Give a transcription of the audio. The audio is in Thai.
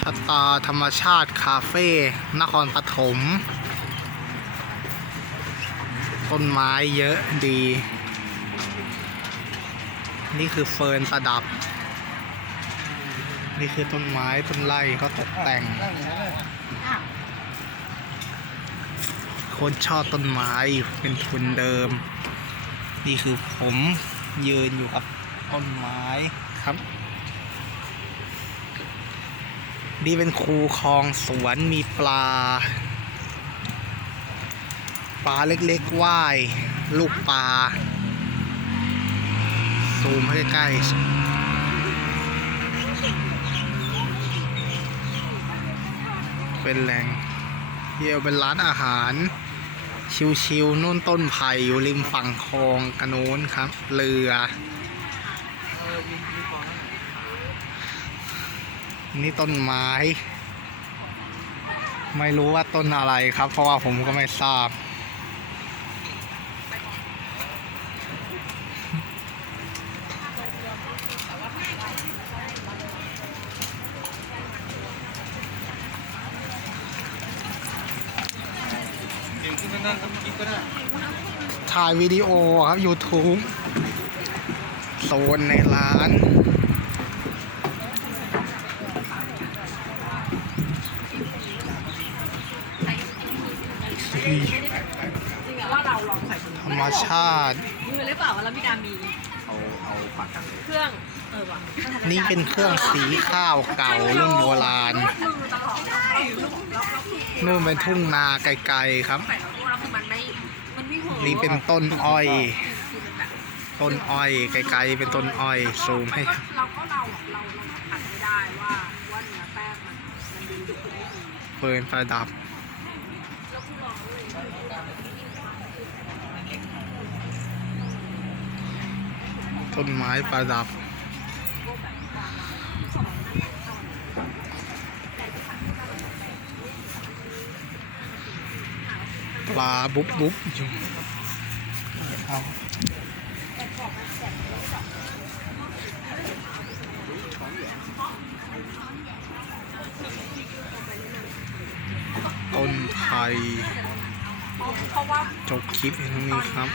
ชะตาธรรมชาติคาเฟ่นครปฐมต้นไม้เยอะดี นี่คือเฟิร์นประดับ นี่คือต้นไม้ต้นไร่เขาตกแต่ง คนชอบต้นไม้เป็นทุนเดิม นี่คือผมยืนอยู่กับต้นไม้ครับ นี่เป็นคูคลองสวนมีปลา ปลาเล็กๆว่าย ลูกปลา ซูมให้ใกล้ๆเป็นแหล่งเที่ยวเป็นร้านอาหาร ชิวๆนู่นต้นไผ่อยู่ริมฝั่งคลองกันโน้นครับ เรือ นี่ต้นไม้ ไม่รู้ว่าต้นอะไรครับ เพราะว่าผมก็ไม่ทราบ ถ่ายวิดีโอครับ YouTube โซนในร้าน จริงอะว่าเราลองใส่ถุงธรรมชาติมือหรือเปล่าว่าเรามีการมีเอาเอาปากกันเครื่องเออว่ะนี่เป็นเครื่องสีข้าวเก่ารุ่นโบราณมือตลอดได้ลูกแล้วเราคือนู่นเป็นทุ่งนาไกลๆครับใส่ของเราคือมันไม่มันไม่โหดนี่เป็นต้นอ้อยคือมันแบบต้นอ้อยไกลๆเป็นต้นอ้อยซูมให้เราก็เราเราเราผัดไม่ได้ว่าว่าเนื้อแป้งมันมันดีหรือไม่ดีเปิดประดับ แล้วคุณลองเลย ต้นไม้ประดับ ปลาบุ๊บบุ๊บอยู่เอาต้นไผ่เพราะว่า จบคลิปเพียงนี้ครับ